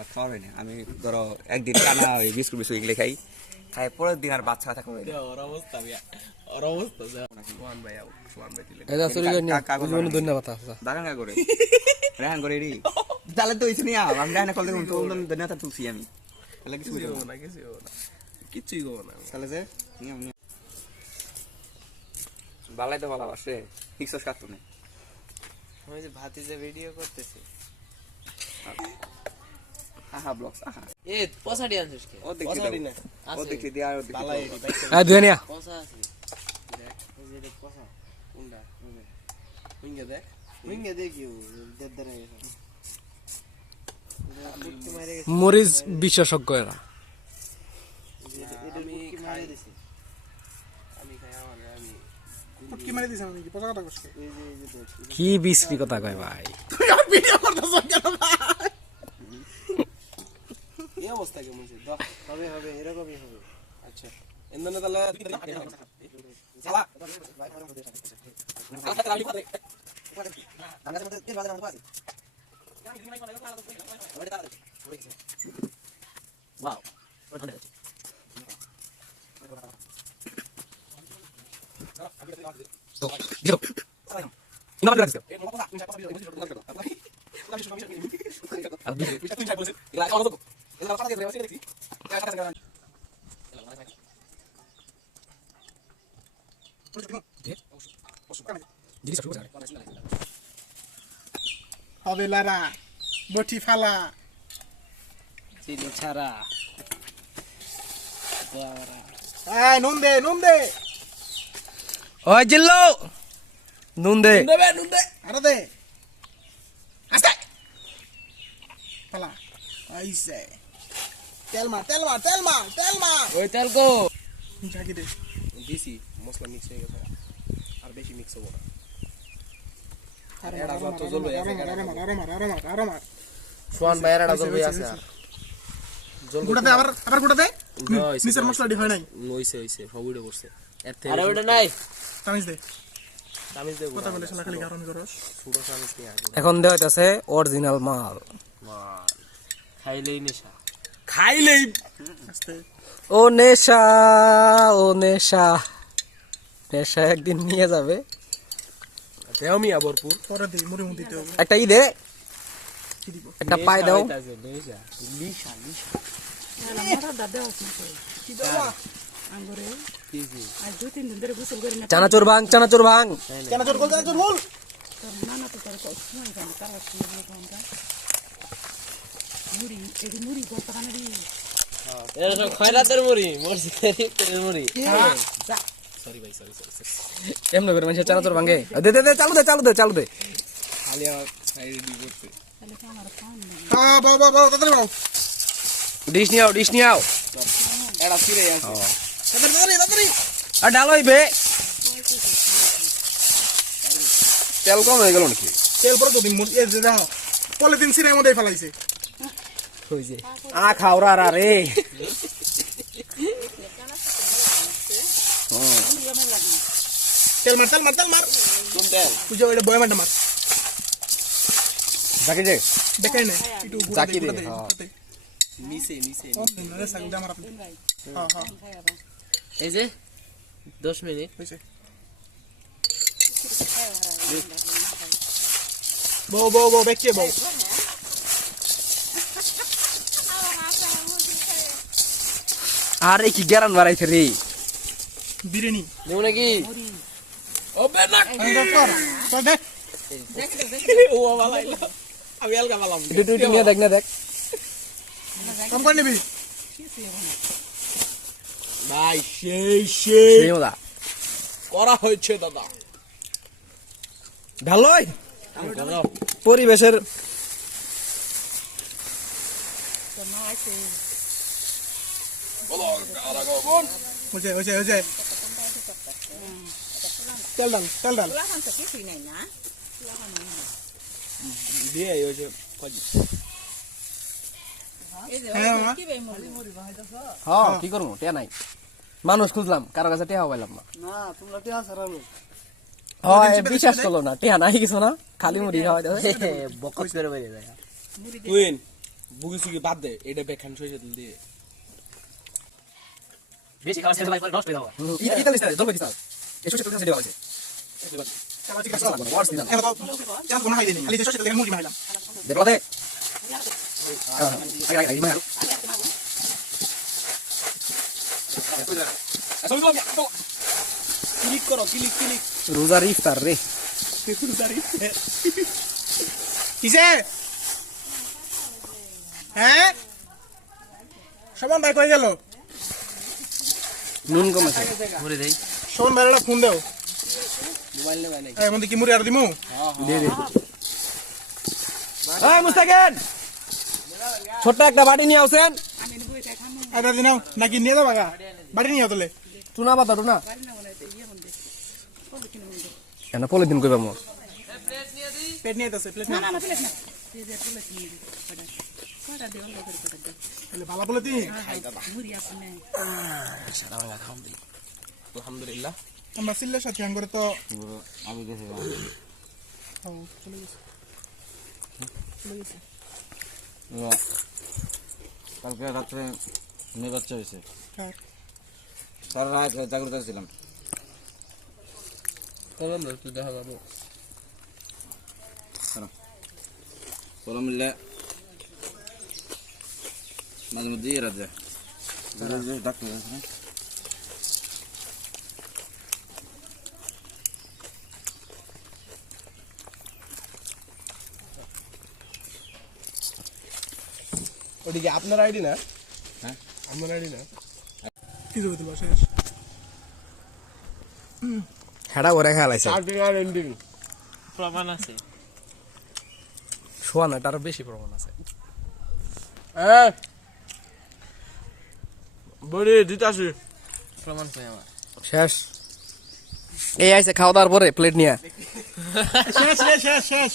ভাত খাওয়া হয় না। আমি ধরো একদিন টানা ওই বিস্কুট বিস্কুট এগুলো খাই, খাই পরের দিন আর ভাত ছাড়া থাকা হয় না। বাগান কা করে রেহান করে রে তাহলে তো হইছে না। আমি রেহান কল দেখুন তো ধন্যবাদ তুলছি আমি, তাহলে কিছু হবো না, কিছুই হবো না। তাহলে যে বালাই তো ভালোবাসে ঠিক কাটতো না। আমি যে ভাতিজা ভিডিও করতেছি। আহা ব্লগস আহা এ পছাড়ি আনছিস কে? ও দেখি না, ও দেখি দিয়া ও দেখি বালাই দুনিয়া পছা আছে দেখ, এই যে দেখ পছা কোনটা উইঙ্গে দেখ, উইঙ্গে দেখি ও দেদরে মরিচ বিশেষজ্ঞরা আমি খাই দিছি, আমি খাই আমার আমি পুটকি মারি দিছ আমি কি পচা কথা কইছ এই যে দেখ কি বিশ্রী কথা কয় ভাই। তুই আর ভিডিও করতেছ কেন ভাই? এই অবস্থা কেমন ছিল? হবে হবে এরকমই হবে। আচ্ছা এন্দনে তাহলে সালা হবে লারা বটি ফালা চিনি ছাড়া এই নুন দে ওই জিল্লো নুন দে। আরে দে আস্তে ফালা আইছে তেল মার ওই তেল কো জাগি দে দিছি মশলা মিক্স হয়ে গেছে আর বেশি মিক্স হবে না। আরে এটা যত জ্বলবে আরে মার সোয়ান ভাইয়ের এটা জ্বলবে আছে জ্বলবে গুড়া দে আবার গুড়া দে নিচের মশলাটি হয় নাই হইছে সবুড়ে করছে এর থেকে আরে ওটা নাই তামিজ দে তামিজ দে কথা বলে শালা খালি গারন করস ছোট তামিজ নিয়ে আসবে এখন দেওয়া হইতাছে অরিজিনাল মাল। খাইলেই নেশা আস্তে ও নেশা ও নেশা, নেশা একদিন নিয়ে যাবে। দেও মিয়া ভরপুর পরে দে মুড়ি দিতে হবে একটা ই দে, কি দিব একটা পাই দাও। নেশা লিশা কি দাও চানাচুর ভাঙ চানাচুর ভাঙ। কেন জোর গোল এরা সব খয়রাতের মুড়ি মসজিদের মুড়ি সরি ভাই সরি এমন করে মানুষের চানাচুর ভাঙে। দে দে দে চালু দে খালি আমার সাইড ডি করতে বাও তাড়াতাড়ি বাও ডিশ নিয়ে আও এরা ফিরে আছে তাড়াতাড়ি আর ডাল হইবে। তেল কম হয়ে গেল নাকি? তেল পরে তো দিন এই যে দাও পলিথিন সিনের মধ্যে ফেলাইছে হইছে আ খাওরা রে। তেল মার কোন তেল বুঝো এটা বয় মার জাকি যে দেখাই না একটু জাকি দে, হ্যাঁ। মিছে আরে সাগদা মার হ্যাঁ এই যে 10 মিনিট হইছে বউ বেকে বউ আরে কি গ্যারান বাড়াইছে রে। বিরিয়ানি দেব নাকি ওবে না তো দেখ ও বাবা আমি আলগা বালাম একটু নিয়ে দেখ না দেখ কম করে নিবি ভাই সেই মজা করা হয়েছে দাদা ভালোই পরিবেশের হইছে তেল ডাল দিয়ে ওই যে হ্যাঁ কি করবো টিয়া নাই, মানুষ খুঁজলাম কারো কাছে টিয়া পাইলাম না। তোমরা টিয়া ছাড়ানো হয় বিশ্বাস করলো না, টিয়া নাই কিছু না, খালি মুড়ি খাওয়া বকত করে বেরিয়ে যায় কুইন বুগি সুগি বাদ দে এটা বেখান সইছে তেল দিয়ে বেশি খাওয়া শেষ ভাই নষ্ট হয়ে যাবে ইতালি স্টাইল জল দিছাও এসো সেটা সেটা আছে চালা ঠিক আছে ওয়ার্ডস দিলাম এখন তো চাল কোন হাই দেনি খালি সইছে তেল মুড়ি মাইলাম দেখো দে আগে আগে মারো ক্লিক করো ক্লিক ক্লিক রোজার ইফতার রে কিসে হ্যাঁ সমান ভাই কই গেল নুন কম আছে ঘুরে দেই সমান ভাইরা ফোন দাও মোবাইল নেবে নাই এই মধ্যে কি মুড়ি আর দিমু দে দে এই মুস্তাকিন ছোট একটা বাটি নিয়ে আসেন আদা দিনাও নাকি নিয়ে যাবা গা বাড়ি নিয়ে তোলে টুনা পাতা টুনা কেন পলিথিন কইবা মোর প্লেট নিয়ে যাচ্ছে প্লেট না না না না প্লেট না এই যে প্লেট নিয়ে কয়টা দিও অল্প করে কয়টা দিও তাহলে ভালো বলে তুই মুড়ি আছে না আলহামদুলিল্লাহ আমরা সিল্লের সাথে হ্যাং করে তো আমি গেছি চলে গেছে কালকে রাত্রে মেয়ে বাচ্চা হয়েছে হ্যাঁ সারা রাত জাগ্রত ছিলাম কলম ধর তুই দেখা যাবো কলম মিললে মাঝে মধ্যে ইয়ে রাত যায় ডাক্তার আছে না ওদিকে আপনার আইডি না হ্যাঁ আপনার আইডি না কি দেবে তোমার শেষ হেডা ওরে খেলাইছে স্টার্টিং আর এন্ডিং প্রমাণ আছে শোয়া না তার বেশি প্রমাণ আছে বড়ি দিতাছি প্রমাণ কই আমার শেষ এই আইছে খাওয়া দাওয়ার পরে প্লেট নিয়ে শেষ শেষ শেষ শেষ